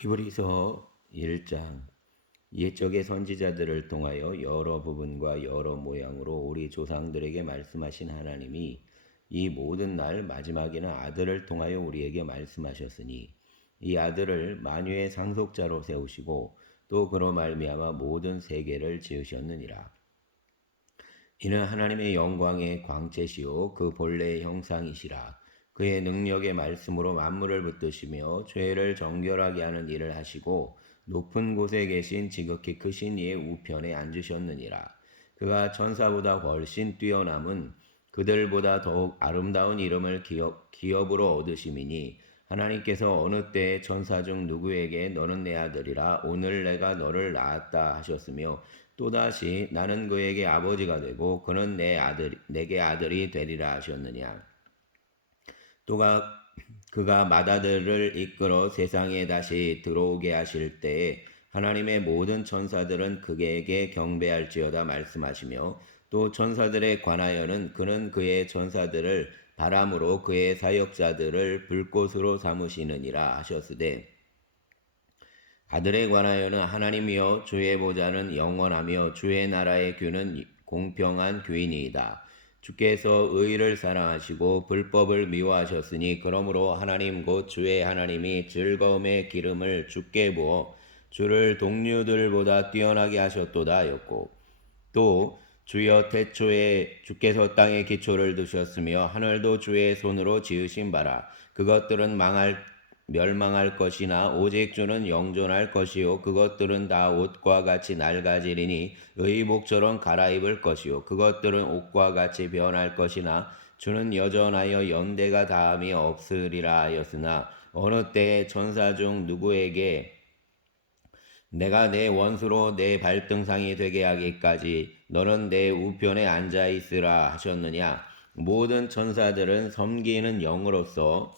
히브리서 1장. 옛적의 선지자들을 통하여 여러 부분과 여러 모양으로 우리 조상들에게 말씀하신 하나님이 이 모든 날 마지막에는 아들을 통하여 우리에게 말씀하셨으니 이 아들을 만유의 상속자로 세우시고 또 그로 말미암아 모든 세계를 지으셨느니라. 이는 하나님의 영광의 광채시요 그 본래의 형상이시라. 그의 능력의 말씀으로 만물을 붙드시며 죄를 정결하게 하는 일을 하시고 높은 곳에 계신 지극히 크신 이의 우편에 앉으셨느니라. 그가 천사보다 훨씬 뛰어남은 그들보다 더욱 아름다운 이름을 기업으로 얻으심이니 하나님께서 어느 때에 천사 중 누구에게 너는 내 아들이라 오늘 내가 너를 낳았다 하셨으며 또다시 나는 그에게 아버지가 되고 그는 내게 아들이 되리라 하셨느냐. 또가 그가 맏아들을 이끌어 세상에 다시 들어오게 하실 때에 하나님의 모든 천사들은 그에게 경배할지어다 말씀하시며 또 천사들에 관하여는 그는 그의 천사들을 바람으로 그의 사역자들을 불꽃으로 삼으시느니라 하셨으되 아들에 관하여는 하나님이여 주의 보좌는 영원하며 주의 나라의 규는 공평한 규이니이다. 주께서 의를 사랑하시고 불법을 미워하셨으니 그러므로 하나님 곧 주의 하나님이 즐거움의 기름을 주께 부어 주를 동류들보다 뛰어나게 하셨도다 하였고 또 주여 태초에 주께서 땅의 기초를 두셨으며 하늘도 주의 손으로 지으신 바라 그것들은 멸망할 것이나 오직 주는 영존할 것이요 그것들은 다 옷과 같이 낡아지리니 의복처럼 갈아입을 것이요 그것들은 옷과 같이 변할 것이나 주는 여전하여 연대가 다함이 없으리라 하였으나 어느 때에 천사 중 누구에게 내가 내 원수로 내 발등상이 되게 하기까지 너는 내 우편에 앉아 있으라 하셨느냐. 모든 천사들은 섬기는 영으로서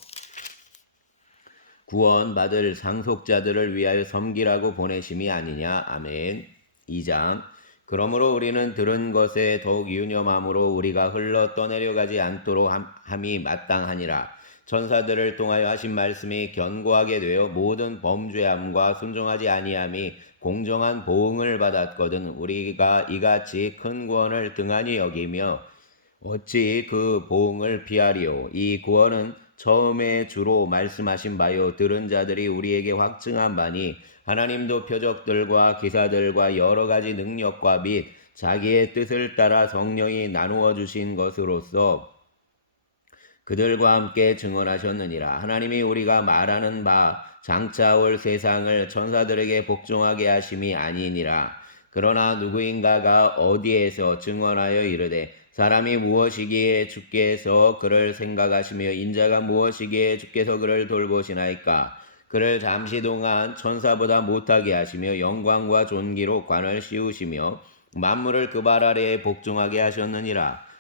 구원받을 상속자들을 위하여 섬기라고 보내심이 아니냐. 아멘. 2장. 그러므로 우리는 들은 것에 더욱 유념함으로 우리가 흘러 떠내려가지 않도록 함이 마땅하니라. 천사들을 통하여 하신 말씀이 견고하게 되어 모든 범죄함과 순종하지 아니함이 공정한 보응을 받았거든 우리가 이같이 큰 구원을 등한히 여기며 어찌 그 보응을 피하리요. 이 구원은 처음에 주로 말씀하신 바요 들은 자들이 우리에게 확증한 바니 하나님도 표적들과 기사들과 여러 가지 능력과 및 자기의 뜻을 따라 성령이 나누어 주신 것으로서 그들과 함께 증언하셨느니라. 하나님이 우리가 말하는 바 장차 올 세상을 천사들에게 복종하게 하심이 아니니라. 그러나 누구인가가 어디에서 증언하여 이르되 사람이 무엇이기에 주께서 그를 생각하시며 인자가 무엇이기에 주께서 그를 돌보시나이까. 그를 잠시 동안 천사보다 못하게 하시며 영광과 존귀로 관을 씌우시며 만물을 그 발 아래에 복종하게 하셨느니라.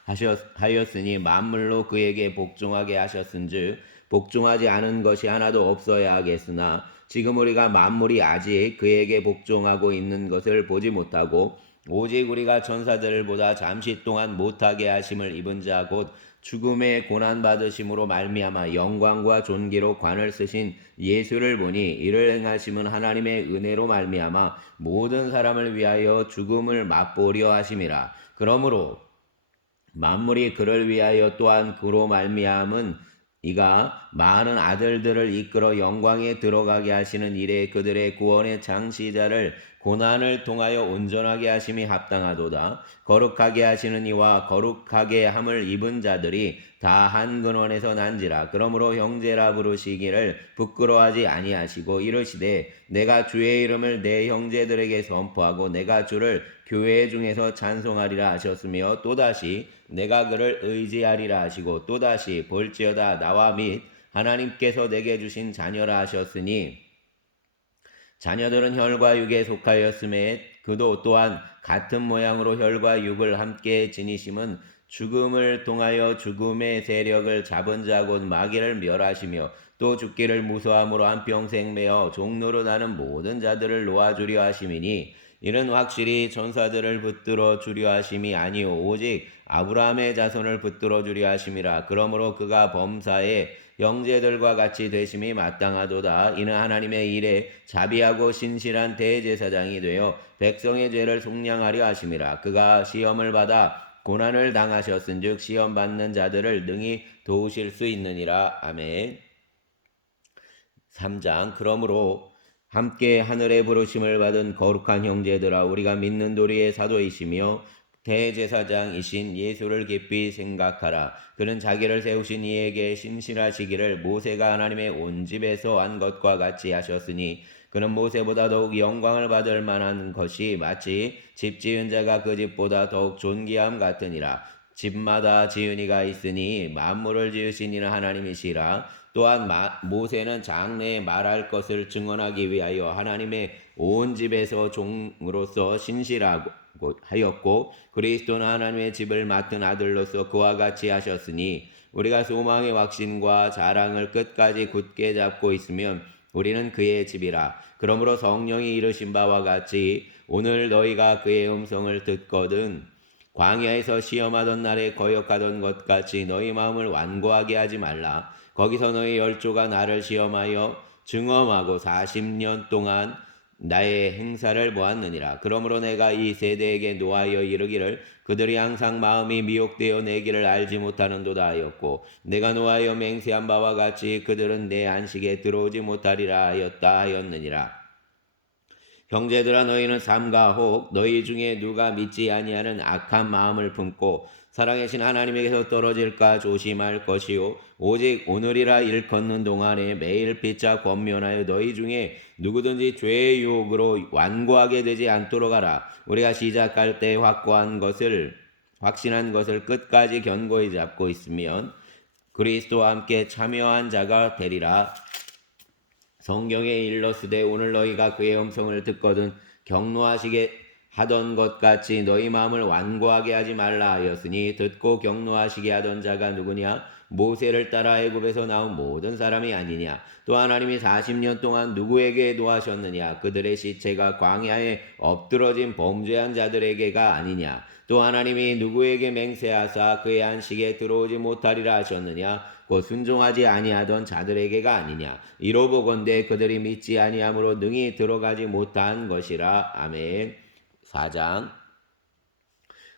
하였으니 만물로 그에게 복종하게 하셨은즉 복종하지 않은 것이 하나도 없어야 하겠으나 지금 우리가 만물이 아직 그에게 복종하고 있는 것을 보지 못하고 오직 우리가 천사들보다 잠시 동안 못하게 하심을 입은 자 곧 죽음의 고난 받으심으로 말미암아 영광과 존귀로 관을 쓰신 예수를 보니 이를 행하심은 하나님의 은혜로 말미암아 모든 사람을 위하여 죽음을 맛보려 하심이라. 그러므로 만물이 그를 위하여 또한 그로 말미암은 이가 많은 아들들을 이끌어 영광에 들어가게 하시는 일에 그들의 구원의 창시자를 고난을 통하여 온전하게 하심이 합당하도다. 거룩하게 하시는 이와 거룩하게 함을 입은 자들이 다 한 근원에서 난지라. 그러므로 형제라 부르시기를 부끄러워하지 아니하시고 이르시되 내가 주의 이름을 내 형제들에게 선포하고 내가 주를 교회 중에서 찬송하리라 하셨으며 또다시 내가 그를 의지하리라 하시고 또다시 볼지어다 나와 및 하나님께서 내게 주신 자녀라 하셨으니 자녀들은 혈과 육에 속하였음에 그도 또한 같은 모양으로 혈과 육을 함께 지니심은 죽음을 통하여 죽음의 세력을 잡은 자 곧 마귀를 멸하시며 또 죽기를 무서함으로 한평생 매어 종로로 나는 모든 자들을 놓아주려 하심이니 이는 확실히 천사들을 붙들어 주려 하심이 아니오 오직 아브라함의 자손을 붙들어 주려 하심이라. 그러므로 그가 범사에 형제들과 같이 되심이 마땅하도다. 이는 하나님의 일에 자비하고 신실한 대제사장이 되어 백성의 죄를 속량하려 하심이라. 그가 시험을 받아 고난을 당하셨은즉 시험 받는 자들을 능히 도우실 수 있느니라. 아멘. 3장. 그러므로 함께 하늘의 부르심을 받은 거룩한 형제들아, 우리가 믿는 도리의 사도이시며 대제사장이신 예수를 깊이 생각하라. 그는 자기를 세우신 이에게 신실하시기를 모세가 하나님의 온 집에서 한 것과 같이 하셨으니, 그는 모세보다 더욱 영광을 받을 만한 것이 마치 집 지은 자가 그 집보다 더욱 존귀함 같으니라. 집마다 지은이가 있으니 만물을 지으신 이는 하나님이시라. 또한 모세는 장래에 말할 것을 증언하기 위하여 하나님의 온 집에서 종으로서 신실하고 하였고, 그리스도는 하나님의 집을 맡은 아들로서 그와 같이 하셨으니, 우리가 소망의 확신과 자랑을 끝까지 굳게 잡고 있으면 우리는 그의 집이라. 그러므로 성령이 이르신 바와 같이 오늘 너희가 그의 음성을 듣거든 광야에서 시험하던 날에 거역하던 것 같이 너희 마음을 완고하게 하지 말라. 거기서 너희 열조가 나를 시험하여 증언하고 40년 동안 나의 행사를 보았느니라. 그러므로 내가 이 세대에게 노하여 이르기를 그들이 항상 마음이 미혹되어 내 길을 알지 못하는도다 하였고, 내가 노하여 맹세한 바와 같이 그들은 내 안식에 들어오지 못하리라 하였다 하였느니라. 형제들아, 너희는 삼가 혹 너희 중에 누가 믿지 아니하는 악한 마음을 품고 사랑의 신 하나님에게서 떨어질까 조심할 것이요, 오직 오늘이라 일컫는 동안에 매일 피차 권면하여 너희 중에 누구든지 죄의 유혹으로 완고하게 되지 않도록 하라. 우리가 시작할 때 확신한 것을 끝까지 견고히 잡고 있으면 그리스도와 함께 참여한 자가 되리라. 성경에 일렀으되 오늘 너희가 그의 음성을 듣거든 경노하시게 하던 것 같이 너희 마음을 완고하게 하지 말라 하였으니, 듣고 경노하시게 하던 자가 누구냐? 모세를 따라 애굽에서 나온 모든 사람이 아니냐? 또 하나님이 40년 동안 누구에게 노하셨느냐? 그들의 시체가 광야에 엎드러진 범죄한 자들에게가 아니냐? 또 하나님이 누구에게 맹세하사 그의 안식에 들어오지 못하리라 하셨느냐? 곧 순종하지 아니하던 자들에게가 아니냐? 이로보건대 그들이 믿지 아니함으로 능히 들어가지 못한 것이라. 아멘. 4장.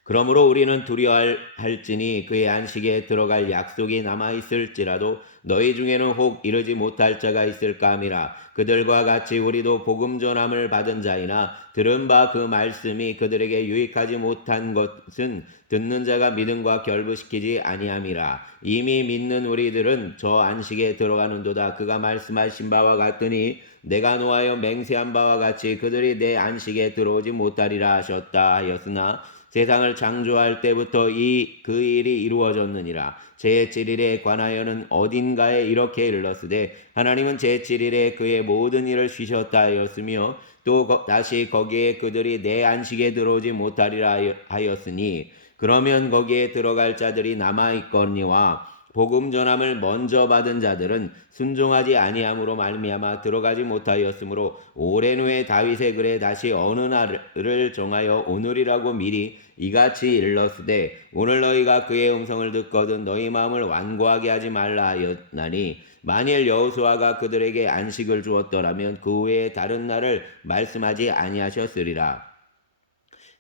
그러므로 우리는 두려워할지니 그의 안식에 들어갈 약속이 남아있을지라도 너희 중에는 혹 이르지 못할 자가 있을까 함이라. 그들과 같이 우리도 복음 전함을 받은 자이나 들은 바 그 말씀이 그들에게 유익하지 못한 것은 듣는 자가 믿음과 결부시키지 아니함이라. 이미 믿는 우리들은 저 안식에 들어가는도다. 그가 말씀하신 바와 같으니 내가 노하여 맹세한 바와 같이 그들이 내 안식에 들어오지 못하리라 하셨다 하였으나, 세상을 창조할 때부터 그 일이 이루어졌느니라. 제7일에 관하여는 어딘가에 이렇게 일렀으되 하나님은 제7일에 그의 모든 일을 쉬셨다 하였으며, 또 다시 거기에 그들이 내 안식에 들어오지 못하리라 하였으니, 그러면 거기에 들어갈 자들이 남아있거니와 복음 전함을 먼저 받은 자들은 순종하지 아니함으로 말미암아 들어가지 못하였으므로, 오랜 후에 다윗의 글에 다시 어느 날을 정하여 오늘이라고 미리 이같이 일렀으되 오늘 너희가 그의 음성을 듣거든 너희 마음을 완고하게 하지 말라 하였나니, 만일 여호수아가 그들에게 안식을 주었더라면 그 외에 다른 날을 말씀하지 아니하셨으리라.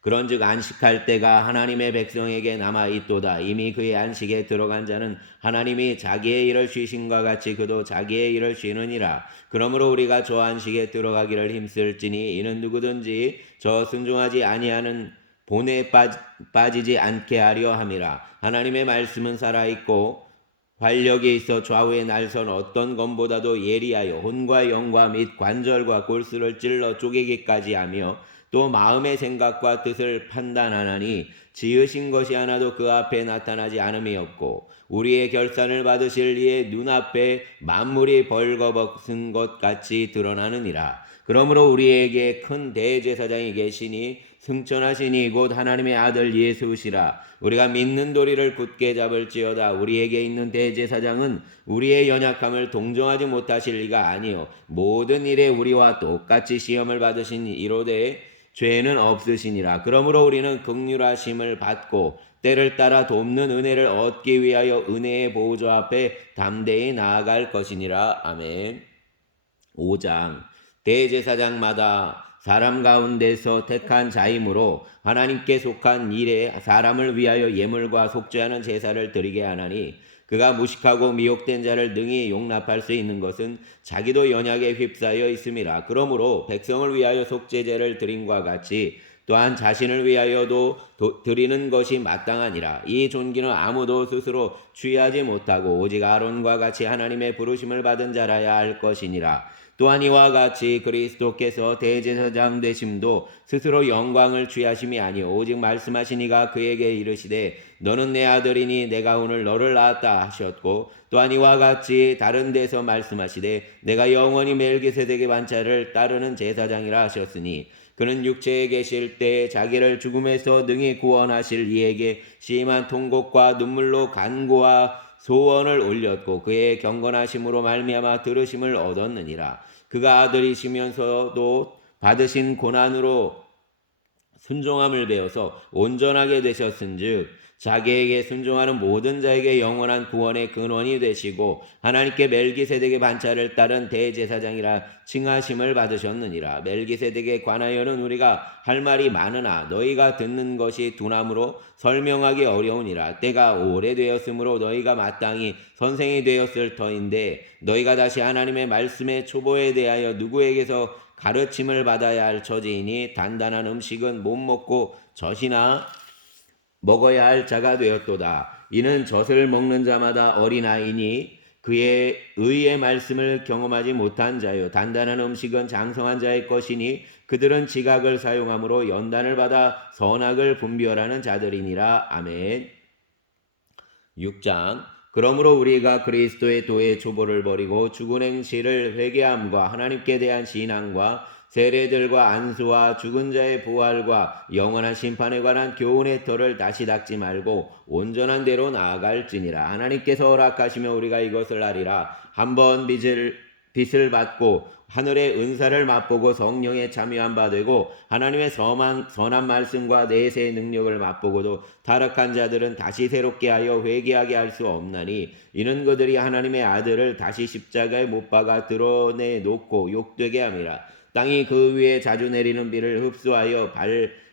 그런즉 안식할 때가 하나님의 백성에게 남아있도다. 이미 그의 안식에 들어간 자는 하나님이 자기의 일을 쉬신과 같이 그도 자기의 일을 쉬느니라. 그러므로 우리가 저 안식에 들어가기를 힘쓸지니 이는 누구든지 저 순종하지 아니하는 본에 빠지지 않게 하려 함이라. 하나님의 말씀은 살아있고 활력이 있어 좌우의 날선 어떤 검보다도 예리하여 혼과 영과 및 관절과 골수를 찔러 쪼개기까지 하며 또 마음의 생각과 뜻을 판단하나니, 지으신 것이 하나도 그 앞에 나타나지 않음이 없고 우리의 결산을 받으실 이의 눈앞에 만물이 벌거벗은 것 같이 드러나느니라. 그러므로 우리에게 큰 대제사장이 계시니 승천하시니 곧 하나님의 아들 예수시라. 우리가 믿는 도리를 굳게 잡을지어다. 우리에게 있는 대제사장은 우리의 연약함을 동정하지 못하실 리가 아니요 모든 일에 우리와 똑같이 시험을 받으신 이로되 죄는 없으시니라. 그러므로 우리는 긍휼하심을 받고 때를 따라 돕는 은혜를 얻기 위하여 은혜의 보좌 앞에 담대히 나아갈 것이니라. 아멘. 5장. 대제사장마다 사람 가운데서 택한 자임으로 하나님께 속한 일에 사람을 위하여 예물과 속죄하는 제사를 드리게 하나니, 그가 무식하고 미혹된 자를 능히 용납할 수 있는 것은 자기도 연약에 휩싸여 있음이라. 그러므로 백성을 위하여 속죄제를 드림과 같이 또한 자신을 위하여도 드리는 것이 마땅하니라. 이 존귀는 아무도 스스로 취하지 못하고 오직 아론과 같이 하나님의 부르심을 받은 자라야 할 것이니라. 또한 이와 같이 그리스도께서 대제사장 되심도 스스로 영광을 취하심이 아니요 오직 말씀하시니가 그에게 이르시되 너는 내 아들이니 내가 오늘 너를 낳았다 하셨고, 또한 이와 같이 다른 데서 말씀하시되 내가 영원히 멜기세덱의 반차를 따르는 제사장이라 하셨으니, 그는 육체에 계실 때 자기를 죽음에서 능히 구원하실 이에게 심한 통곡과 눈물로 간구와 소원을 올렸고 그의 경건하심으로 말미암아 들으심을 얻었느니라. 그가 아들이시면서도 받으신 고난으로 순종함을 배워서 온전하게 되셨은즉 자기에게 순종하는 모든 자에게 영원한 구원의 근원이 되시고 하나님께 멜기세덱의 반차를 따른 대제사장이라 칭하심을 받으셨느니라. 멜기세덱에 관하여는 우리가 할 말이 많으나 너희가 듣는 것이 둔함으로 설명하기 어려우니라. 때가 오래되었으므로 너희가 마땅히 선생이 되었을 터인데 너희가 다시 하나님의 말씀의 초보에 대하여 누구에게서 가르침을 받아야 할 처지이니, 단단한 음식은 못 먹고 젖이나 먹어야 할 자가 되었도다. 이는 젖을 먹는 자마다 어린아이니 그의 의의 말씀을 경험하지 못한 자요, 단단한 음식은 장성한 자의 것이니 그들은 지각을 사용함으로 연단을 받아 선악을 분별하는 자들이니라. 아멘. 6장. 그러므로 우리가 그리스도의 도의 초보를 버리고 죽은 행실을 회개함과 하나님께 대한 신앙과 세례들과 안수와 죽은 자의 부활과 영원한 심판에 관한 교훈의 터를 다시 닦지 말고 온전한 대로 나아갈지니라. 하나님께서 허락하시며 우리가 이것을 하리라. 한번 빚을 받고 하늘의 은사를 맛보고 성령에 참여한 바 되고 하나님의 선한 말씀과 내세의 능력을 맛보고도 타락한 자들은 다시 새롭게 하여 회개하게 할 수 없나니, 이는 그들이 하나님의 아들을 다시 십자가에 못 박아 드러내 놓고 욕되게 함이라. 땅이 그 위에 자주 내리는 비를 흡수하여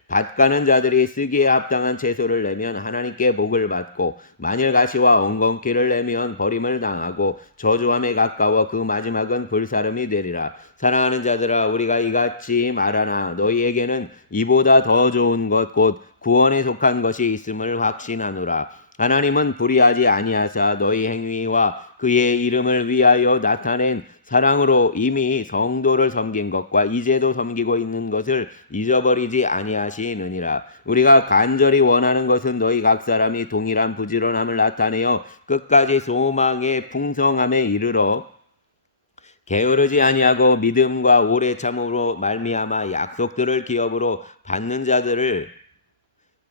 밭가는 자들이 쓰기에 합당한 채소를 내면 하나님께 복을 받고, 만일 가시와 엉겅퀴를 내면 버림을 당하고 저주함에 가까워 그 마지막은 불사름이 되리라. 사랑하는 자들아, 우리가 이같이 말하나 너희에게는 이보다 더 좋은 것 곧 구원에 속한 것이 있음을 확신하노라. 하나님은 불의하지 아니하사 너희 행위와 그의 이름을 위하여 나타낸 사랑으로 이미 성도를 섬긴 것과 이제도 섬기고 있는 것을 잊어버리지 아니하시느니라. 우리가 간절히 원하는 것은 너희 각 사람이 동일한 부지런함을 나타내어 끝까지 소망의 풍성함에 이르러 게으르지 아니하고 믿음과 오래 참음으로 말미암아 약속들을 기업으로 받는 자들을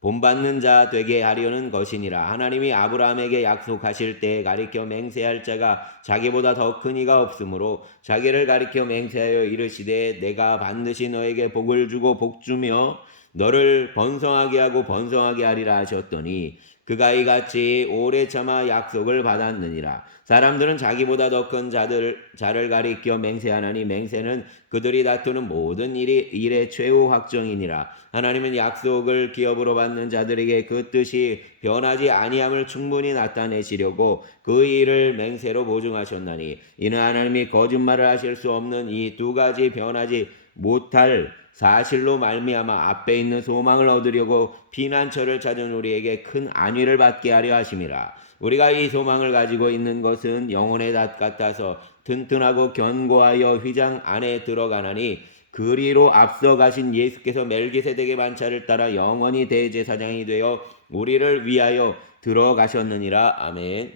본받는 자 되게 하려는 것이니라. 하나님이 아브라함에게 약속하실 때에 가리켜 맹세할 자가 자기보다 더 큰 이가 없으므로 자기를 가리켜 맹세하여 이르시되 내가 반드시 너에게 복을 주고 복주며 너를 번성하게 하고 번성하게 하리라 하셨더니 그가 이같이 오래 참아 약속을 받았느니라. 사람들은 자기보다 더 큰 자를 가리켜 맹세하나니 맹세는 그들이 다투는 모든 일의 최후 확정이니라. 하나님은 약속을 기업으로 받는 자들에게 그 뜻이 변하지 아니함을 충분히 나타내시려고 그 일을 맹세로 보증하셨나니, 이는 하나님이 거짓말을 하실 수 없는 이 두 가지 변하지 못할 사실로 말미암아 앞에 있는 소망을 얻으려고 피난처를 찾은 우리에게 큰 안위를 받게 하려 하심이라. 우리가 이 소망을 가지고 있는 것은 영혼의 닷 같아서 튼튼하고 견고하여 휘장 안에 들어가나니, 그리로 앞서 가신 예수께서 멜기세덱의 반차를 따라 영원히 대제사장이 되어 우리를 위하여 들어가셨느니라. 아멘.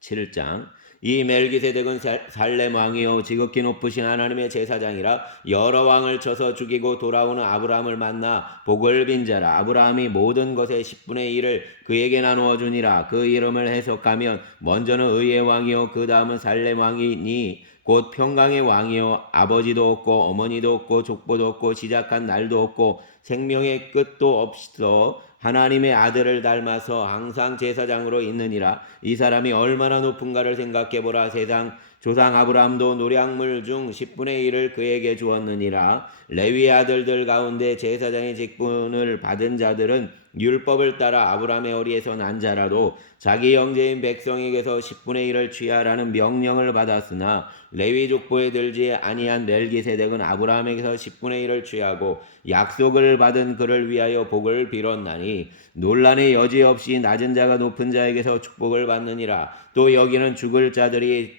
7장. 이 멜기세덱은 살렘 왕이요 지극히 높으신 하나님의 제사장이라. 여러 왕을 쳐서 죽이고 돌아오는 아브라함을 만나 복을 빈 자라. 아브라함이 모든 것의 10분의 1을 그에게 나누어 주니라. 그 이름을 해석하면 먼저는 의의 왕이요 그 다음은 살렘 왕이니 곧 평강의 왕이요 아버지도 없고 어머니도 없고 족보도 없고 시작한 날도 없고 생명의 끝도 없어 하나님의 아들을 닮아서 항상 제사장으로 있느니라. 이 사람이 얼마나 높은가를 생각해보라. 세상 조상 아브라함도 노량물 중 10분의 1을 그에게 주었느니라. 레위 아들들 가운데 제사장의 직분을 받은 자들은 율법을 따라 아브라함의 어리에서 난 자라도 자기 형제인 백성에게서 10분의 1을 취하라는 명령을 받았으나 레위 족보에 들지 아니한 멜기세덱은 아브라함에게서 10분의 1을 취하고 약속을 받은 그를 위하여 복을 빌었나니 논란의 여지 없이 낮은 자가 높은 자에게서 축복을 받느니라. 또 여기는 죽을 자들이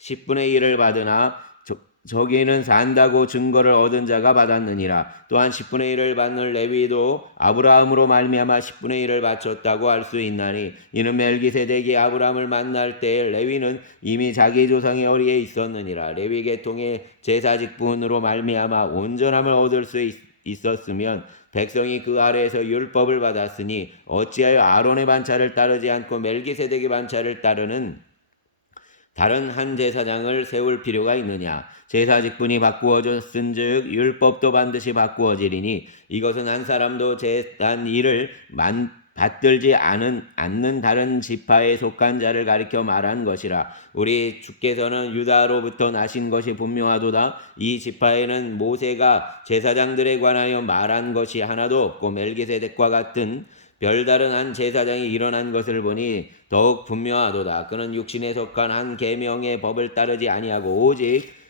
10분의 1을 받으나 저기는 산다고 증거를 얻은 자가 받았느니라. 또한 10분의 1을 받는 레위도 아브라함으로 말미암아 10분의 1을 바쳤다고 할 수 있나니 이는 멜기세덱이 아브라함을 만날 때에 레위는 이미 자기 조상의 어리에 있었느니라. 레위 계통의 제사 직분으로 말미암아 온전함을 얻을 수 있었으면 백성이 그 아래에서 율법을 받았으니 어찌하여 아론의 반차를 따르지 않고 멜기세덱의 반차를 따르는 다른 한 제사장을 세울 필요가 있느냐. 제사 직분이 바꾸어졌은즉 율법도 반드시 바꾸어지리니 이것은 한 사람도 제단 일을 받들지 않는 다른 지파에 속한 자를 가리켜 말한 것이라. 우리 주께서는 유다로부터 나신 것이 분명하도다. 이 지파에는 모세가 제사장들에 관하여 말한 것이 하나도 없고 멜기세덱과 같은 별다른 한 제사장이 일어난 것을 보니 더욱 분명하도다. 그는 육신에 속한 한 계명의 법을 따르지 아니하고 오직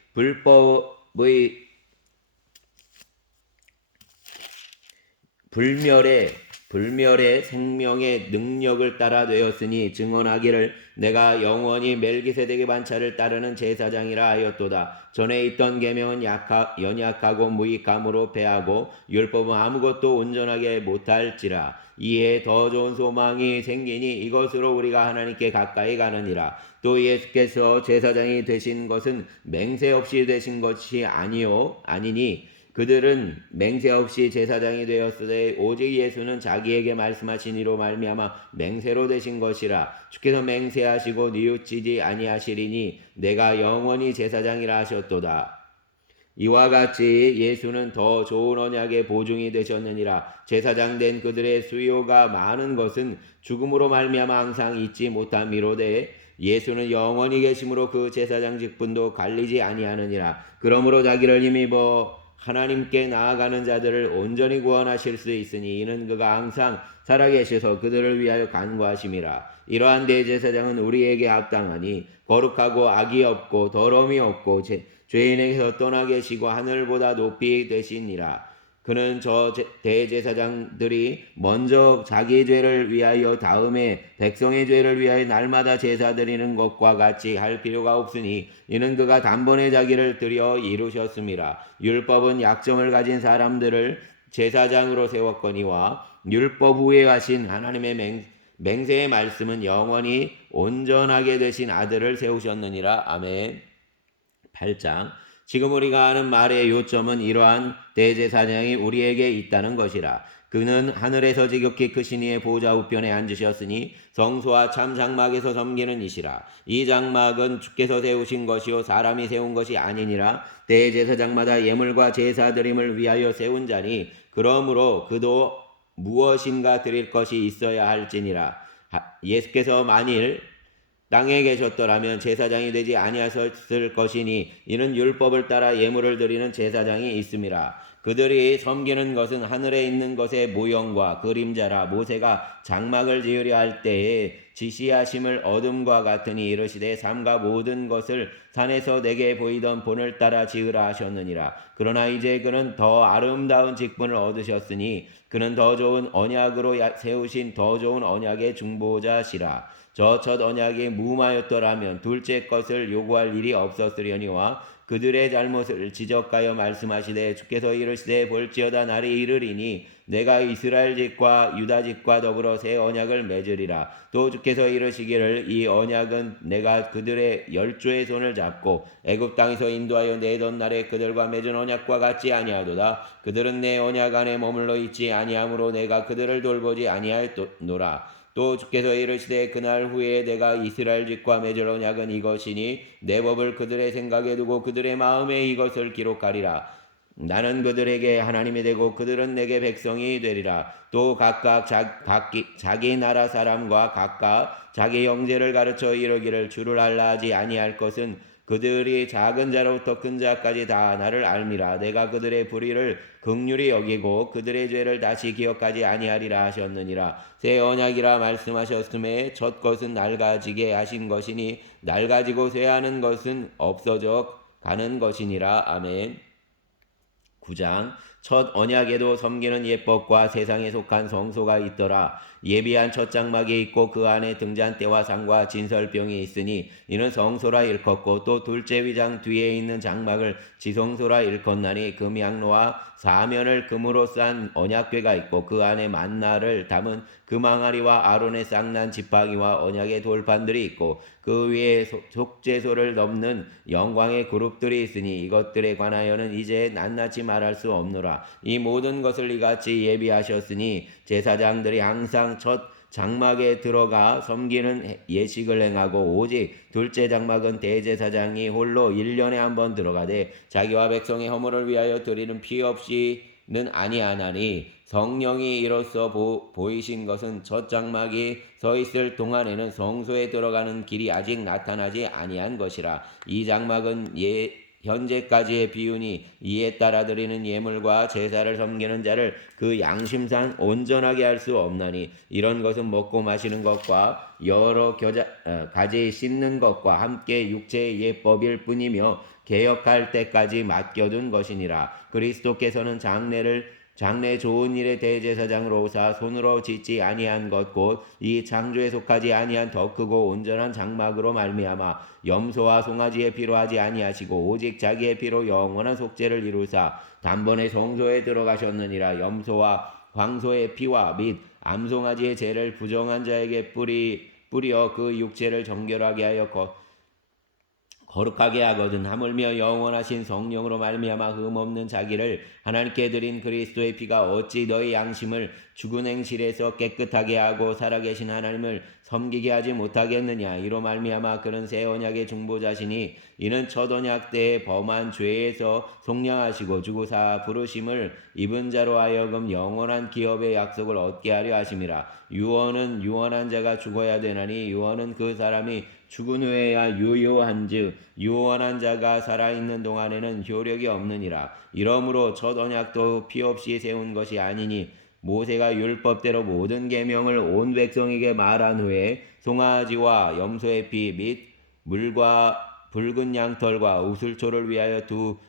불멸의 생명의 능력을 따라 되었으니 증언하기를 내가 영원히 멜기세덱의 반차를 따르는 제사장이라 하였도다. 전에 있던 계명은 연약하고 무익함으로 패하고 율법은 아무것도 온전하게 못할지라. 이에 더 좋은 소망이 생기니 이것으로 우리가 하나님께 가까이 가느니라. 또 예수께서 제사장이 되신 것은 맹세 없이 되신 것이 아니니 그들은 맹세 없이 제사장이 되었으되 오직 예수는 자기에게 말씀하신 이로 말미암아 맹세로 되신 것이라. 주께서 맹세하시고 뉘우치지 아니하시리니 내가 영원히 제사장이라 하셨도다. 이와 같이 예수는 더 좋은 언약의 보증이 되셨느니라. 제사장 된 그들의 수요가 많은 것은 죽음으로 말미암아 항상 잊지 못함이로되 예수는 영원히 계심으로 그 제사장 직분도 갈리지 아니하느니라. 그러므로 자기를 힘입어 하나님께 나아가는 자들을 온전히 구원하실 수 있으니 이는 그가 항상 살아계셔서 그들을 위하여 간구하심이라. 이러한 대제사장은 우리에게 합당하니 거룩하고 악이 없고 더러움이 없고 죄인에게서 떠나 계시고 하늘보다 높이 되시니라. 그는 저 대제사장들이 먼저 자기 죄를 위하여 다음에 백성의 죄를 위하여 날마다 제사 드리는 것과 같이 할 필요가 없으니 이는 그가 단번에 자기를 드려 이루셨음이라. 율법은 약점을 가진 사람들을 제사장으로 세웠거니와 율법 후에 하신 하나님의 맹세의 말씀은 영원히 온전하게 되신 아들을 세우셨느니라. 아멘. 8장. 지금 우리가 하는 말의 요점은 이러한 대제사장이 우리에게 있다는 것이라. 그는 하늘에서 지극히 크신 이의 보좌 우편에 앉으셨으니 성소와 참 장막에서 섬기는 이시라. 이 장막은 주께서 세우신 것이요 사람이 세운 것이 아니니라. 대제사장마다 예물과 제사 드림을 위하여 세운 자니 그러므로 그도 무엇인가 드릴 것이 있어야 할지니라. 예수께서 만일 땅에 계셨더라면 제사장이 되지 아니하셨을 것이니 이는 율법을 따라 예물을 드리는 제사장이 있음이라. 그들이 섬기는 것은 하늘에 있는 것의 모형과 그림자라. 모세가 장막을 지으려 할 때에 지시하심을 어둠과 같으니 이르시되 삼가 모든 것을 산에서 내게 보이던 본을 따라 지으라 하셨느니라. 그러나 이제 그는 더 아름다운 직분을 얻으셨으니 그는 더 좋은 언약으로 세우신 더 좋은 언약의 중보자시라. 저 첫 언약이 무마였더라면 둘째 것을 요구할 일이 없었으려니와 그들의 잘못을 지적하여 말씀하시되 주께서 이르시되 볼지어다 날이 이르리니 내가 이스라엘 집과 유다 집과 더불어 새 언약을 맺으리라. 또 주께서 이르시기를 이 언약은 내가 그들의 열조의 손을 잡고 애굽 땅에서 인도하여 내던 날에 그들과 맺은 언약과 같지 아니하도다. 그들은 내 언약 안에 머물러 있지 아니하므로 내가 그들을 돌보지 아니하였노라. 또 주께서 이르시되 그날 후에 내가 이스라엘 집과 맺을 언약은 이것이니 내 법을 그들의 생각에 두고 그들의 마음에 이것을 기록하리라. 나는 그들에게 하나님이 되고 그들은 내게 백성이 되리라. 또 각각 자기 나라 사람과 각각 자기 형제를 가르쳐 이르기를 주를 알라 하지 아니할 것은 그들이 작은 자로부터 큰 자까지 다 나를 알미라. 내가 그들의 불의를 긍휼히 여기고 그들의 죄를 다시 기억하지 아니하리라 하셨느니라. 새 언약이라 말씀하셨음에 첫 것은 낡아지게 하신 것이니 낡아지고 쇠하는 것은 없어져 가는 것이니라. 아멘. 9장 첫 언약에도 섬기는 예법과 세상에 속한 성소가 있더라. 예비한 첫 장막이 있고 그 안에 등잔대와 상과 진설병이 있으니 이는 성소라 일컫고 또 둘째 위장 뒤에 있는 장막을 지성소라 일컫나니 금양로와 사면을 금으로 싼 언약궤가 있고 그 안에 만나를 담은 금항아리와 아론의 쌍난 지팡이와 언약의 돌판들이 있고 그 위에 속죄소를 넘는 영광의 그룹들이 있으니 이것들에 관하여는 이제 낱낱이 말할 수 없노라. 이 모든 것을 이같이 예비하셨으니 제사장들이 항상 첫 장막에 들어가 섬기는 예식을 행하고 오직 둘째 장막은 대제사장이 홀로 1년에 한 번 들어가되 자기와 백성의 허물을 위하여 드리는 피 없이는 아니하나니 성령이 이로써 보이신 것은 첫 장막이 서 있을 동안에는 성소에 들어가는 길이 아직 나타나지 아니한 것이라. 이 장막은 현재까지의 비유니 이에 따라 드리는 예물과 제사를 섬기는 자를 그 양심상 온전하게 할 수 없나니 이런 것은 먹고 마시는 것과 여러 가지 씻는 것과 함께 육체의 예법일 뿐이며 개혁할 때까지 맡겨둔 것이니라. 그리스도께서는 장래 좋은 일의 대제사장으로 오사 손으로 짓지 아니한 것 곧 이 창조에 속하지 아니한 더 크고 온전한 장막으로 말미암아 염소와 송아지의 피로 하지 아니하시고 오직 자기의 피로 영원한 속죄를 이루사 단번에 성소에 들어가셨느니라. 염소와 황소의 피와 및 암송아지의 죄를 부정한 자에게 뿌리어 그 육체를 정결하게 하여 거룩하게 하거든. 하물며 영원하신 성령으로 말미암아 흠없는 자기를 하나님께 드린 그리스도의 피가 어찌 너희 양심을 죽은 행실에서 깨끗하게 하고 살아계신 하나님을 섬기게 하지 못하겠느냐. 이로 말미암아 그는 새 언약의 중보자시니 이는 첫 언약 때에 범한 죄에서 속량하시고 주구사 부르심을 입은 자로 하여금 영원한 기업의 약속을 얻게 하려 하심이라. 유언은 유언한 자가 죽어야 되나니 유언은 그 사람이 죽은 후에야 유효한즉 유언한 자가 살아있는 동안에는 효력이 없느니라. 이러므로 첫 언약도 피 없이 세운 것이 아니니 모세가 율법대로 모든 계명을 온 백성에게 말한 후에 송아지와 염소의 피 및 물과 붉은 양털과 우슬초를 위하여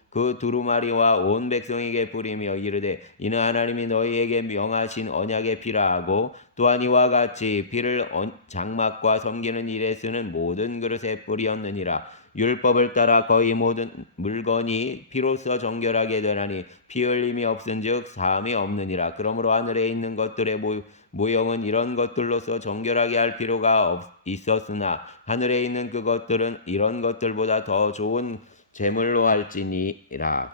그 두루마리와 온 백성에게 뿌리며 이르되 이는 하나님이 너희에게 명하신 언약의 피라 하고 또한 이와 같이 피를 장막과 섬기는 일에 쓰는 모든 그릇에 뿌리었느니라. 율법을 따라 거의 모든 물건이 피로써 정결하게 되나니 피 흘림이 없은즉 사함이 없느니라. 그러므로 하늘에 있는 것들의 모형은 이런 것들로서 정결하게 할 필요가 있었으나 하늘에 있는 그것들은 이런 것들보다 더 좋은 제물로 할지니라.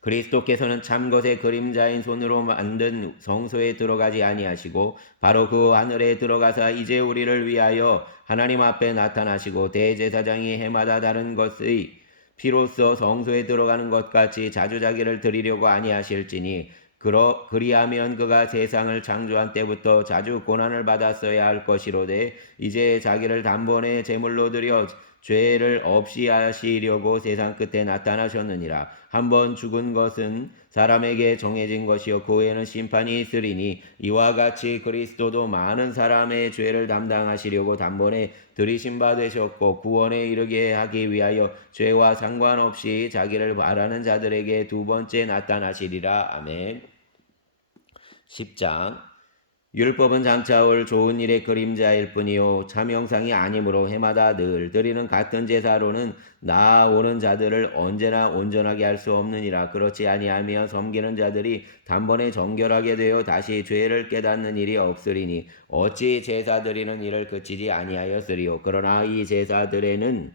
그리스도께서는 참 것의 그림자인 손으로 만든 성소에 들어가지 아니하시고 바로 그 하늘에 들어가사 이제 우리를 위하여 하나님 앞에 나타나시고 대제사장이 해마다 다른 것의 피로써 성소에 들어가는 것 같이 자주 자기를 드리려고 아니하실지니 그리하면 그가 세상을 창조한 때부터 자주 고난을 받았어야 할 것이로되 이제 자기를 단번에 제물로 드려 죄를 없이 하시려고 세상 끝에 나타나셨느니라. 한번 죽은 것은 사람에게 정해진 것이요 그 후에는 심판이 있으리니 이와 같이 그리스도도 많은 사람의 죄를 담당하시려고 단번에 들이신 바 되셨고 구원에 이르게 하기 위하여 죄와 상관없이 자기를 바라는 자들에게 두 번째 나타나시리라. 아멘. 10장 율법은 장차 올 좋은 일의 그림자일 뿐이요 참 형상이 아니므로 해마다 늘 드리는 같은 제사로는 나아오는 자들을 언제나 온전하게 할 수 없느니라. 그렇지 아니하며 섬기는 자들이 단번에 정결하게 되어 다시 죄를 깨닫는 일이 없으리니 어찌 제사 드리는 일을 그치지 아니하였으리요. 그러나 이 제사들에는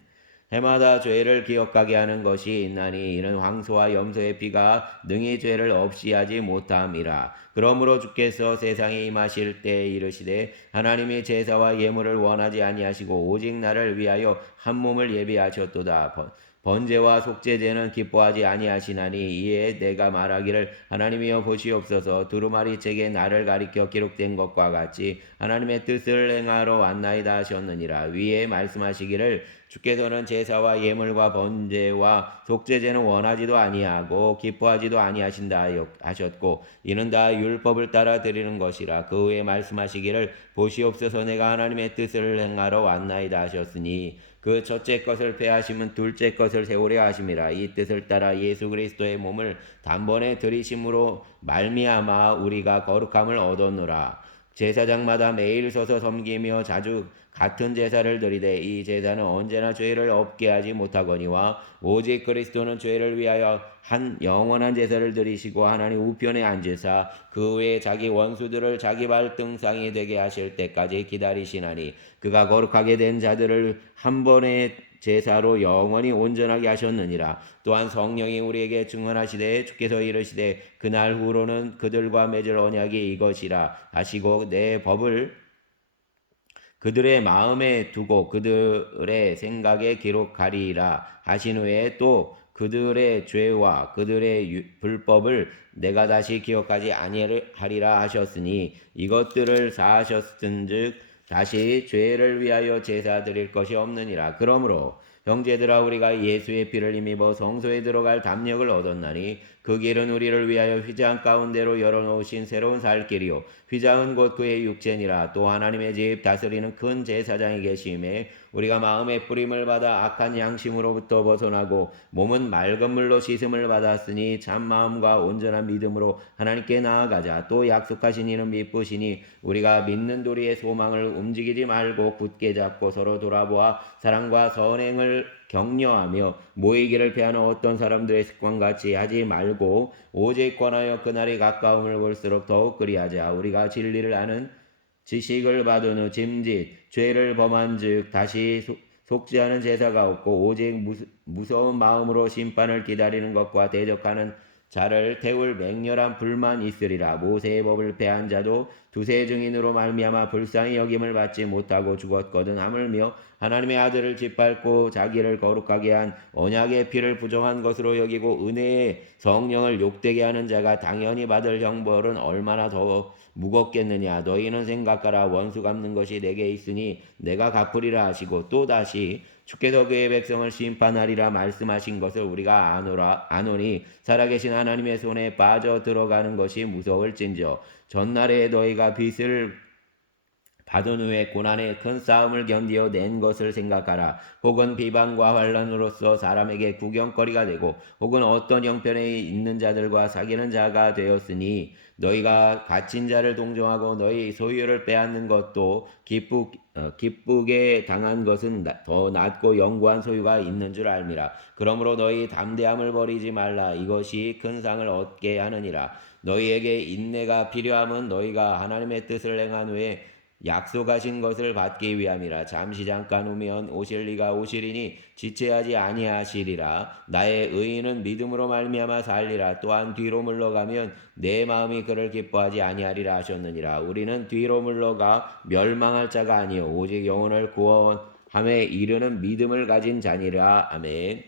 해마다 죄를 기억하게 하는 것이 있나니 이는 황소와 염소의 피가 능히 죄를 없이 하지 못함이라. 그러므로 주께서 세상에 임하실 때 이르시되 하나님이 제사와 예물을 원하지 아니하시고 오직 나를 위하여 한 몸을 예비하셨도다. 번제와 속죄제는 기뻐하지 아니하시나니 이에 내가 말하기를 하나님이여 보시옵소서 두루마리 책에 나를 가리켜 기록된 것과 같이 하나님의 뜻을 행하러 왔나이다 하셨느니라. 위에 말씀하시기를 주께서는 제사와 예물과 번제와 속죄제는 원하지도 아니하고 기뻐하지도 아니하신다 하셨고 이는 다 율법을 따라 드리는 것이라. 그 후에 말씀하시기를 보시옵소서 내가 하나님의 뜻을 행하러 왔나이다 하셨으니 그 첫째 것을 폐하심은 둘째 것을 세우려 하심이라. 이 뜻을 따라 예수 그리스도의 몸을 단번에 들이심으로 말미암아 우리가 거룩함을 얻었노라. 제사장마다 매일 서서 섬기며 자주 같은 제사를 드리되 이 제사는 언제나 죄를 없게 하지 못하거니와 오직 그리스도는 죄를 위하여 한 영원한 제사를 드리시고 하나님 우편에 앉으사 그 후에 자기 원수들을 자기 발등상이 되게 하실 때까지 기다리시나니 그가 거룩하게 된 자들을 한 번의 제사로 영원히 온전하게 하셨느니라. 또한 성령이 우리에게 증언하시되 주께서 이르시되 그날 후로는 그들과 맺을 언약이 이것이라 하시고 내 법을 그들의 마음에 두고 그들의 생각에 기록하리라 하신 후에 또 그들의 죄와 그들의 불법을 내가 다시 기억하지 아니하리라 하셨으니 이것들을 사하셨은즉 다시 죄를 위하여 제사 드릴 것이 없느니라. 그러므로 형제들아 우리가 예수의 피를 힘입어 성소에 들어갈 담력을 얻었나니 그 길은 우리를 위하여 휘장 가운데로 열어놓으신 새로운 살 길이요 휘장은 곧 그의 육체니라. 또 하나님의 집 다스리는 큰 제사장이 계심에 우리가 마음의 뿌림을 받아 악한 양심으로부터 벗어나고 몸은 맑은 물로 씻음을 받았으니 참 마음과 온전한 믿음으로 하나님께 나아가자. 또 약속하신 이는 미쁘시니 우리가 믿는 도리의 소망을 움직이지 말고 굳게 잡고 서로 돌아보아 사랑과 선행을 격려하며 모이기를 피하는 어떤 사람들의 습관같이 하지 말고 오직 권하여 그날이 가까움을 볼수록 더욱 그리하자. 우리가 진리를 아는 지식을 받은 후 짐짓 죄를 범한 즉 다시 속죄하는 제사가 없고 오직 무서운 마음으로 심판을 기다리는 것과 대적하는 자를 태울 맹렬한 불만 있으리라. 모세의 법을 폐한 자도 두세 증인으로 말미암아 불쌍히 여김을 받지 못하고 죽었거든. 하물며 하나님의 아들을 짓밟고 자기를 거룩하게 한 언약의 피를 부정한 것으로 여기고 은혜의 성령을 욕되게 하는 자가 당연히 받을 형벌은 얼마나 더 무겁겠느냐. 너희는 생각하라. 원수 갚는 것이 내게 있으니 내가 갚으리라 하시고 또다시 주께서 그의 백성을 심판하리라 말씀하신 것을 우리가 아노니 살아계신 하나님의 손에 빠져 들어가는 것이 무서울진저. 전날에 너희가 빚을 받은 후에 고난의 큰 싸움을 견디어 낸 것을 생각하라. 혹은 비방과 환란으로서 사람에게 구경거리가 되고 혹은 어떤 형편에 있는 자들과 사귀는 자가 되었으니 너희가 갇힌 자를 동정하고 너희 소유를 빼앗는 것도 기쁘게 당한 것은 더 낫고 영구한 소유가 있는 줄 알미라. 그러므로 너희 담대함을 버리지 말라. 이것이 큰 상을 얻게 하느니라. 너희에게 인내가 필요함은 너희가 하나님의 뜻을 행한 후에 약속하신 것을 받기 위함이라. 잠시 잠깐 후면 오실 이가 오시리니 지체하지 아니하시리라. 나의 의인은 믿음으로 말미암아 살리라. 또한 뒤로 물러가면 내 마음이 그를 기뻐하지 아니하리라 하셨느니라. 우리는 뒤로 물러가 멸망할 자가 아니요 오직 영혼을 구원함에 이르는 믿음을 가진 자니라. 아멘.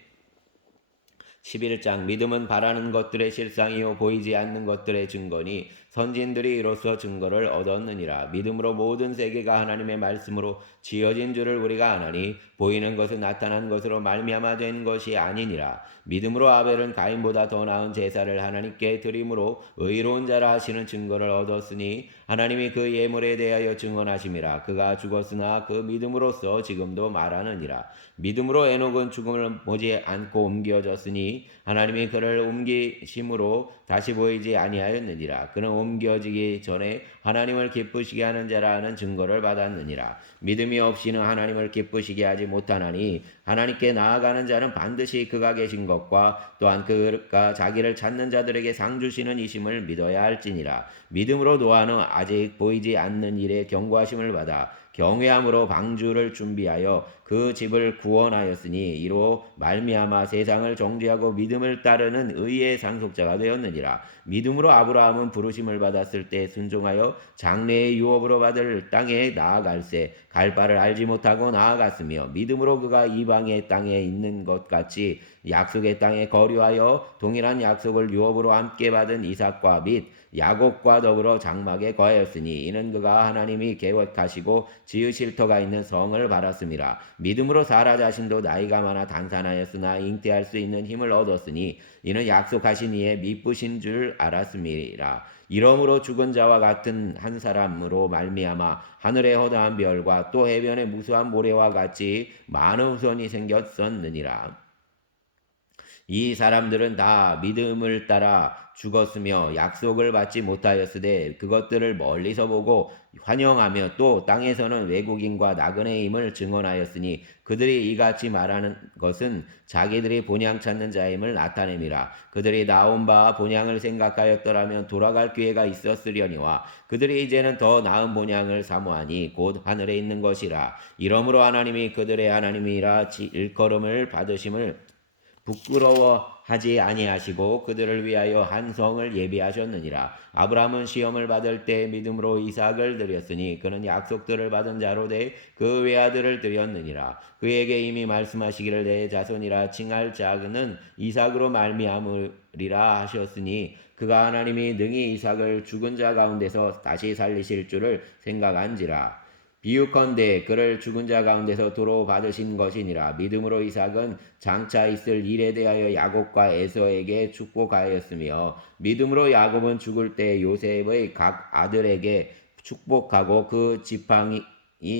11장 믿음은 바라는 것들의 실상이요 보이지 않는 것들의 증거니 선진들이 이로써 증거를 얻었느니라. 믿음으로 모든 세계가 하나님의 말씀으로 지어진 줄을 우리가 아나니 보이는 것은 나타난 것으로 말미암아 된 것이 아니니라. 믿음으로 아벨은 가인보다 더 나은 제사를 하나님께 드림으로 의로운 자라 하시는 증거를 얻었으니 하나님이 그 예물에 대하여 증언하심이라. 그가 죽었으나 그 믿음으로써 지금도 말하느니라. 믿음으로 에녹은 죽음을 보지 않고 옮겨졌으니 하나님이 그를 옮기심으로 다시 보이지 아니하였느니라. 그는 옮겨지기 전에 하나님을 기쁘시게 하는 자라는 증거를 받았느니라. 믿음이 없이는 하나님을 기쁘시게 하지 못하나니 하나님께 나아가는 자는 반드시 그가 계신 것과 또한 그가 자기를 찾는 자들에게 상 주시는 이심을 믿어야 할지니라. 믿음으로 노아는 아직 보이지 않는 일에 경고하심을 받아 경외함으로 방주를 준비하여 그 집을 구원하였으니 이로 말미암아 세상을 정죄하고 믿음을 따르는 의의 상속자가 되었느니라. 믿음으로 아브라함은 부르심을 받았을 때 순종하여 장래의 유업으로 받을 땅에 나아갈새 갈 바를 알지 못하고 나아갔으며 믿음으로 그가 이방의 땅에 있는 것 같이 약속의 땅에 거류하여 동일한 약속을 유업으로 함께 받은 이삭과 및 야곱과 더불어 장막에 거하였으니 이는 그가 하나님이 계획하시고 지으실 터가 있는 성을 바랐음이라. 믿음으로 사라 자신도 나이가 많아 단산하였으나 잉태할 수 있는 힘을 얻었으니 이는 약속하신 이의 미쁘신 줄 알았음이라. 이러므로 죽은 자와 같은 한 사람으로 말미암아 하늘의 허다한 별과 또 해변의 무수한 모래와 같이 많은 후손이 생겼었느니라. 이 사람들은 다 믿음을 따라 죽었으며 약속을 받지 못하였으되 그것들을 멀리서 보고 환영하며 또 땅에서는 외국인과 나그네임을 증언하였으니 그들이 이같이 말하는 것은 자기들이 본향 찾는 자임을 나타냄이라. 그들이 나온 바 본향을 생각하였더라면 돌아갈 기회가 있었으려니와 그들이 이제는 더 나은 본향을 사모하니 곧 하늘에 있는 것이라. 이러므로 하나님이 그들의 하나님이라 일컬음을 받으심을 부끄러워하지 아니하시고 그들을 위하여 한 성을 예비하셨느니라. 아브라함은 시험을 받을 때 믿음으로 이삭을 드렸으니 그는 약속들을 받은 자로 돼 그 외아들을 드렸느니라. 그에게 이미 말씀하시기를 내 자손이라 칭할 자는 이삭으로 말미암으리라 하셨으니 그가 하나님이 능히 이삭을 죽은 자 가운데서 다시 살리실 줄을 생각한지라. 비유컨대 그를 죽은 자 가운데서 도로 받으신 것이니라. 믿음으로 이삭은 장차 있을 일에 대하여 야곱과 에서에게 축복하였으며 믿음으로 야곱은 죽을 때 요셉의 각 아들에게 축복하고 그 지팡이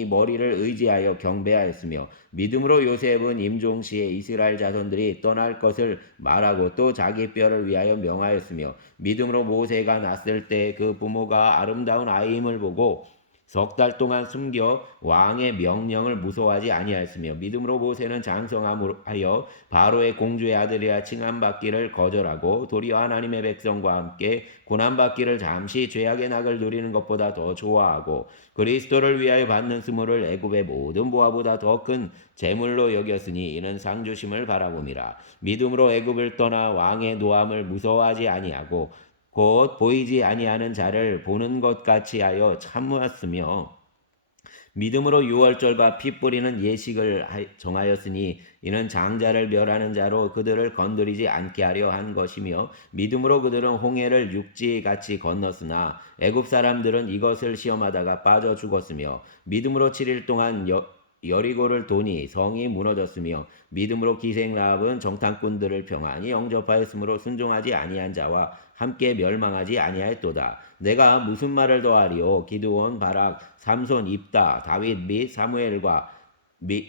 머리를 의지하여 경배하였으며 믿음으로 요셉은 임종시에 이스라엘 자손들이 떠날 것을 말하고 또 자기 뼈를 위하여 명하였으며 믿음으로 모세가 났을 때 그 부모가 아름다운 아이임을 보고 석 달 동안 숨겨 왕의 명령을 무서워하지 아니하였으며 믿음으로 모세는 장성하여 바로의 공주의 아들이라 칭함받기를 거절하고 도리어 하나님의 백성과 함께 고난받기를 잠시 죄악의 낙을 누리는 것보다 더 좋아하고 그리스도를 위하여 받는 수모를 애굽의 모든 보화보다 더 큰 재물로 여겼으니 이는 상주심을 바라봄이라. 믿음으로 애굽을 떠나 왕의 노함을 무서워하지 아니하고 곧 보이지 아니하는 자를 보는 것 같이 하여 참으었으며 믿음으로 유월절과 피 뿌리는 예식을 정하였으니 이는 장자를 멸하는 자로 그들을 건드리지 않게 하려 한 것이며 믿음으로 그들은 홍해를 육지같이 건넜으나 애굽 사람들은 이것을 시험하다가 빠져 죽었으며 믿음으로 7일 동안 여리고를 도니 성이 무너졌으며 믿음으로 기생 라합은 정탐꾼들을 평안히 영접하였으므로 순종하지 아니한 자와 함께 멸망하지 아니하였도다. 내가 무슨 말을 더하리요? 기드온, 바락, 삼손, 입다, 다윗 및 사무엘과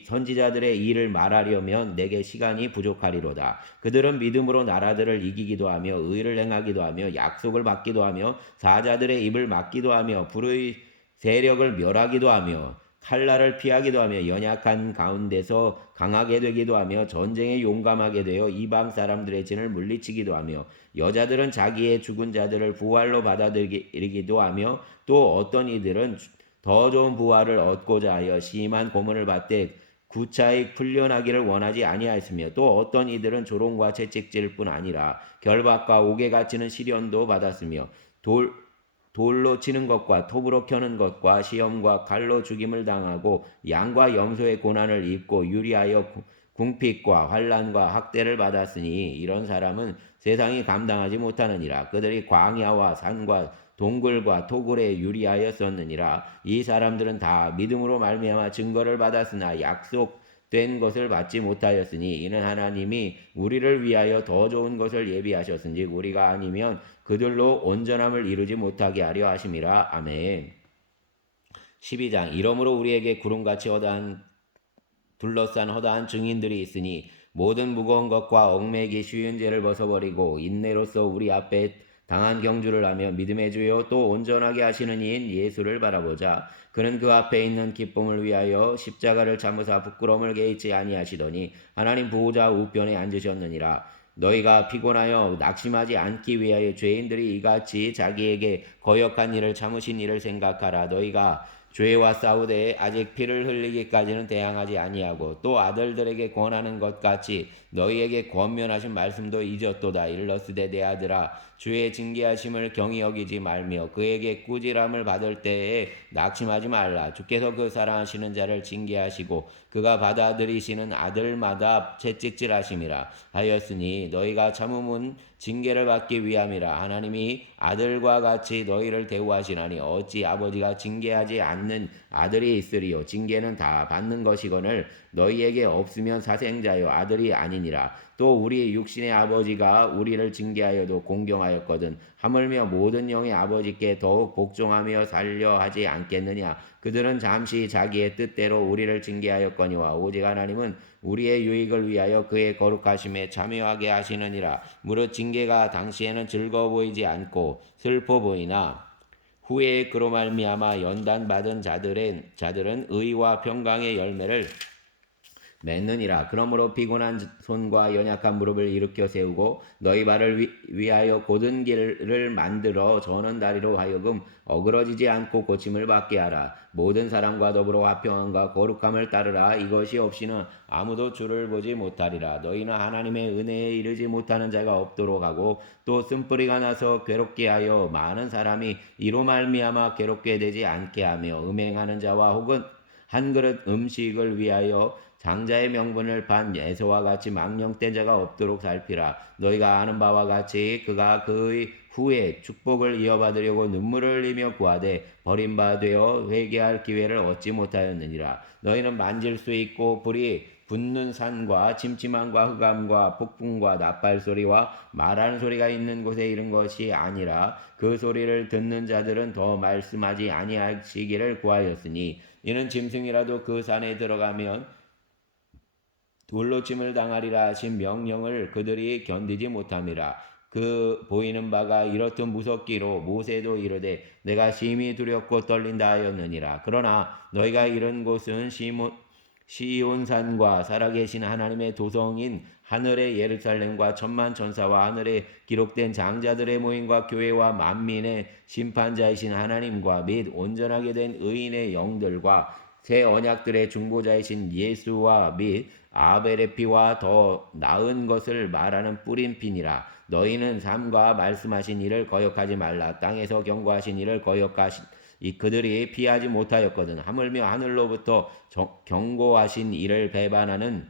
선지자들의 일을 말하려면 내게 시간이 부족하리로다. 그들은 믿음으로 나라들을 이기기도 하며 의를 행하기도 하며 약속을 받기도 하며 사자들의 입을 막기도 하며 불의 세력을 멸하기도 하며 칼날을 피하기도 하며 연약한 가운데서 강하게 되기도 하며 전쟁에 용감하게 되어 이방 사람들의 진을 물리치기도 하며 여자들은 자기의 죽은 자들을 부활로 받아들이기도 하며 또 어떤 이들은 더 좋은 부활을 얻고자 하여 심한 고문을 받되 구차히 풀려나기를 원하지 아니하였으며 또 어떤 이들은 조롱과 채찍질 뿐 아니라 결박과 옥에 갇히는 시련도 받았으며 돌로 치는 것과 톱으로 켜는 것과 시험과 칼로 죽임을 당하고 양과 염소의 고난을 입고 유리하여 궁핍과 환난과 학대를 받았으니 이런 사람은 세상이 감당하지 못하느니라. 그들이 광야와 산과 동굴과 토굴에 유리하였었느니라. 이 사람들은 다 믿음으로 말미암아 증거를 받았으나 약속된 것을 받지 못하였으니 이는 하나님이 우리를 위하여 더 좋은 것을 예비하셨은지 우리가 아니면 그들로 온전함을 이루지 못하게 하려 하심이라. 아멘. 12장 이러므로 우리에게 구름같이 둘러싼 허다한 증인들이 있으니 모든 무거운 것과 얽매기 쉬운 죄를 벗어버리고 인내로서 우리 앞에 당한 경주를 하며 믿음의 주요 또 온전하게 하시는 이인 예수를 바라보자. 그는 그 앞에 있는 기쁨을 위하여 십자가를 참으사 부끄러움을 개의치 아니하시더니 하나님 보호자 우편에 앉으셨느니라. 너희가 피곤하여 낙심하지 않기 위하여 죄인들이 이같이 자기에게 거역한 일을 참으신 일을 생각하라. 너희가 죄와 싸우되 아직 피를 흘리기까지는 대항하지 아니하고 또 아들들에게 권하는 것 같이 너희에게 권면하신 말씀도 잊었도다. 일러스되 내 아들아 주의 징계하심을 경히 여기지 말며 그에게 꾸지람을 받을 때에 낙심하지 말라. 주께서 그 사랑하시는 자를 징계하시고 그가 받아들이시는 아들마다 채찍질하심이라 하였으니 너희가 참음은 징계를 받기 위함이라. 하나님이 아들과 같이 너희를 대우하시나니 어찌 아버지가 징계하지 않는 아들이 있으리요. 징계는 다 받는 것이거늘 너희에게 없으면 사생자요 아들이 아니니라. 또 우리 육신의 아버지가 우리를 징계하여도 공경하였거든 하물며 모든 영의 아버지께 더욱 복종하며 살려 하지 않겠느냐. 그들은 잠시 자기의 뜻대로 우리를 징계하였거니와 오직 하나님은 우리의 유익을 위하여 그의 거룩하심에 참여하게 하시느니라. 무릇 징계가 당시에는 즐거워 보이지 않고 슬퍼 보이나 후에 그로 말미암아 연단 받은 자들은 의와 평강의 열매를 맺느니라. 그러므로 피곤한 손과 연약한 무릎을 일으켜 세우고 너희 발을 위하여 곧은 길을 만들어 저는 다리로 하여금 어그러지지 않고 고침을 받게 하라. 모든 사람과 더불어 화평함과 거룩함을 따르라. 이것이 없이는 아무도 주를 보지 못하리라. 너희는 하나님의 은혜에 이르지 못하는 자가 없도록 하고 또 쓴뿌리가 나서 괴롭게 하여 많은 사람이 이로 말미암아 괴롭게 되지 않게 하며 음행하는 자와 혹은 한 그릇 음식을 위하여 장자의 명분을 판 예서와 같이 망령된 자가 없도록 살피라. 너희가 아는 바와 같이 그가 그의 후에 축복을 이어받으려고 눈물을 흘리며 구하되 버림받아 회개할 기회를 얻지 못하였느니라. 너희는 만질 수 있고 불이 붙는 산과 침침함과 흑암과 폭풍과 나팔소리와 말하는 소리가 있는 곳에 이른 것이 아니라 그 소리를 듣는 자들은 더 말씀하지 아니하시기를 구하였으니 이는 짐승이라도 그 산에 들어가면 돌로 침을 당하리라 하신 명령을 그들이 견디지 못함이라. 그 보이는 바가 이렇듯 무섭기로 모세도 이르되 내가 심히 두렵고 떨린다 하였느니라. 그러나 너희가 이른 곳은 시온산과 살아계신 하나님의 도성인 하늘의 예루살렘과 천만 천사와 하늘에 기록된 장자들의 모임과 교회와 만민의 심판자이신 하나님과 및 온전하게 된 의인의 영들과 새 언약들의 중보자이신 예수와 및 아벨의 피와 더 나은 것을 말하는 뿌린 피니라. 너희는 삶과 말씀하신 이를 거역하지 말라. 땅에서 경고하신 이를 거역하신 그들이 피하지 못하였거든. 하물며 하늘로부터 경고하신 이를 배반하는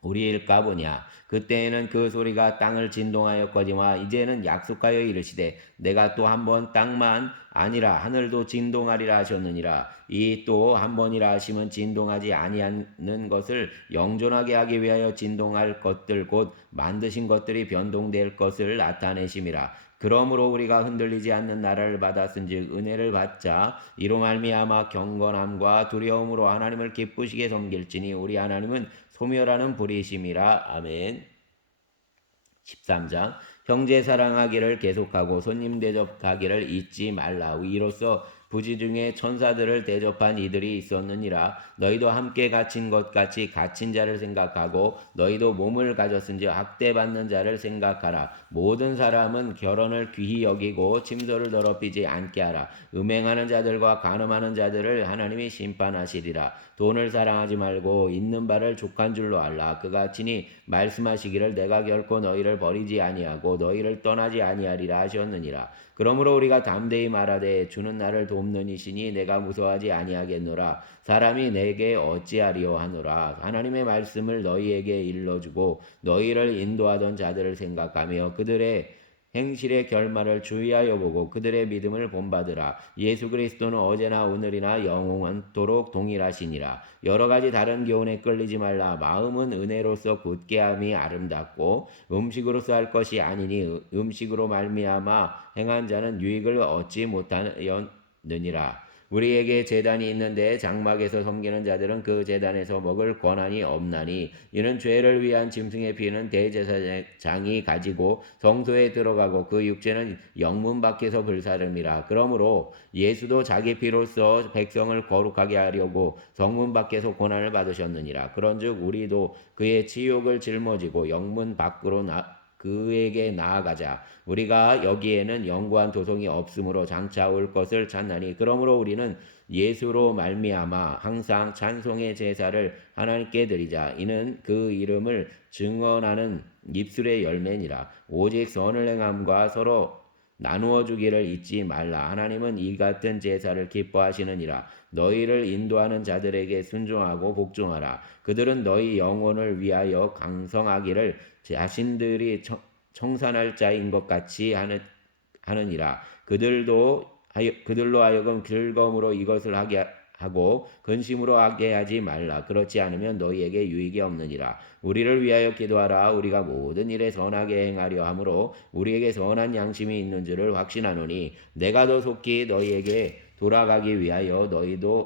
우리일까 보냐. 그때에는 그 소리가 땅을 진동하였거니와 이제는 약속하여 이르시되 내가 또 한 번 땅만 아니라 하늘도 진동하리라 하셨느니라. 이 또 한 번이라 하심은 진동하지 아니하는 것을 영존하게 하기 위하여 진동할 것들 곧 만드신 것들이 변동될 것을 나타내심이라. 그러므로 우리가 흔들리지 않는 나라를 받았은즉 은혜를 받자 이로 말미암아 경건함과 두려움으로 하나님을 기쁘시게 섬길지니 우리 하나님은 소멸하는 불이심이라. 아멘. 13장 형제 사랑하기를 계속하고 손님 대접하기를 잊지 말라. 이로써 부지 중에 천사들을 대접한 이들이 있었느니라. 너희도 함께 갇힌 것 같이 갇힌 자를 생각하고 너희도 몸을 가졌은즉 학대받는 자를 생각하라. 모든 사람은 결혼을 귀히 여기고 침소를 더럽히지 않게 하라. 음행하는 자들과 간음하는 자들을 하나님이 심판하시리라. 돈을 사랑하지 말고 있는 바를 족한 줄로 알라. 그가 친히 말씀하시기를 내가 결코 너희를 버리지 아니하고 너희를 떠나지 아니하리라 하셨느니라. 그러므로 우리가 담대히 말하되 주는 나를 돕는 이시니 내가 무서워하지 아니하겠노라. 사람이 내게 어찌하리요 하노라. 하나님의 말씀을 너희에게 일러주고 너희를 인도하던 자들을 생각하며 그들의 행실의 결말을 주의하여 보고 그들의 믿음을 본받으라. 예수 그리스도는 어제나 오늘이나 영원토록 동일하시니라. 여러 가지 다른 교훈에 끌리지 말라. 마음은 은혜로서 굳게함이 아름답고 음식으로서 할 것이 아니니 음식으로 말미암아 행한 자는 유익을 얻지 못하느니라. 우리에게 제단이 있는데 장막에서 섬기는 자들은 그 제단에서 먹을 권한이 없나니 이는 죄를 위한 짐승의 피는 대제사장이 가지고 성소에 들어가고 그 육체는 영문 밖에서 불사름이라. 그러므로 예수도 자기 피로써 백성을 거룩하게 하려고 성문 밖에서 고난을 받으셨느니라. 그런즉 우리도 그의 치욕을 짊어지고 영문 밖으로 그에게 나아가자. 우리가 여기에는 영구한 도성이 없으므로 장차 올 것을 찾나니 그러므로 우리는 예수로 말미암아 항상 찬송의 제사를 하나님께 드리자. 이는 그 이름을 증언하는 입술의 열매니라. 오직 선을 행함과 서로 나누어 주기를 잊지 말라. 하나님은 이 같은 제사를 기뻐하시느니라. 너희를 인도하는 자들에게 순종하고 복종하라. 그들은 너희 영혼을 위하여 강성하기를 자신들이 청산할 자인 것 같이 하느니라. 그들로 하여금 즐거움으로 이것을 하게 하고 근심으로 하게 하지 말라. 그렇지 않으면 너희에게 유익이 없느니라. 우리를 위하여 기도하라. 우리가 모든 일에 선하게 행하려 하므로 우리에게 선한 양심이 있는 줄을 확신하노니 내가 더 속히 너희에게 돌아가기 위하여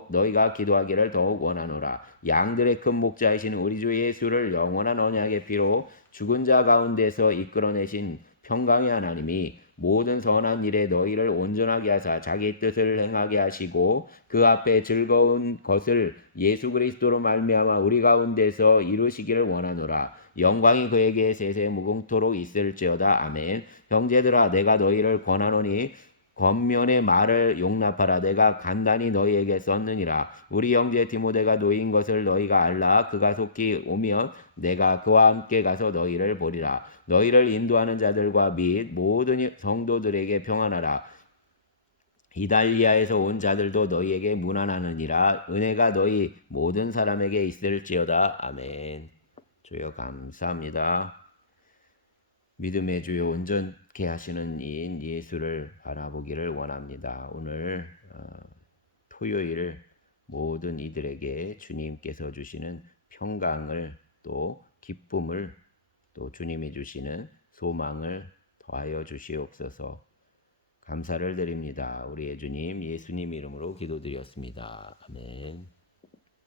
너희가 기도하기를 더욱 원하노라. 양들의 큰 목자이신 우리 주 예수를 영원한 언약의 피로 죽은 자 가운데서 이끌어내신 평강의 하나님이 모든 선한 일에 너희를 온전하게 하사 자기 뜻을 행하게 하시고 그 앞에 즐거운 것을 예수 그리스도로 말미암아 우리 가운데서 이루시기를 원하노라. 영광이 그에게 세세 무궁토록 있을지어다. 아멘. 형제들아 내가 너희를 권하노니 겉면의 말을 용납하라. 내가 간단히 너희에게 썼느니라. 우리 형제 디모데가 놓인 것을 너희가 알라. 그가 속히 오면 내가 그와 함께 가서 너희를 보리라. 너희를 인도하는 자들과 및 모든 성도들에게 평안하라. 이달리아에서 온 자들도 너희에게 문안하느니라. 은혜가 너희 모든 사람에게 있을지어다. 아멘. 주여 감사합니다. 믿음의 주요 온전케 하시는 이인 예수를 바라보기를 원합니다. 오늘 토요일 모든 이들에게 주님께서 주시는 평강을 또 기쁨을 또 주님이 주시는 소망을 더하여 주시옵소서. 감사를 드립니다. 우리의 주님 예수님 이름으로 기도드렸습니다. 아멘.